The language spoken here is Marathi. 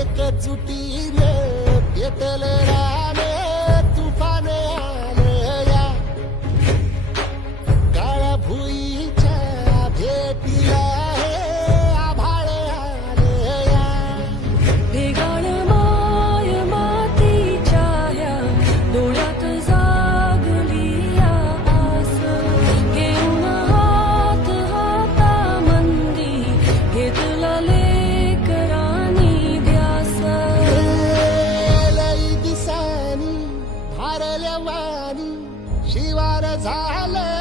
एकजुटीने पेटलेला वाणी शिवार झालं.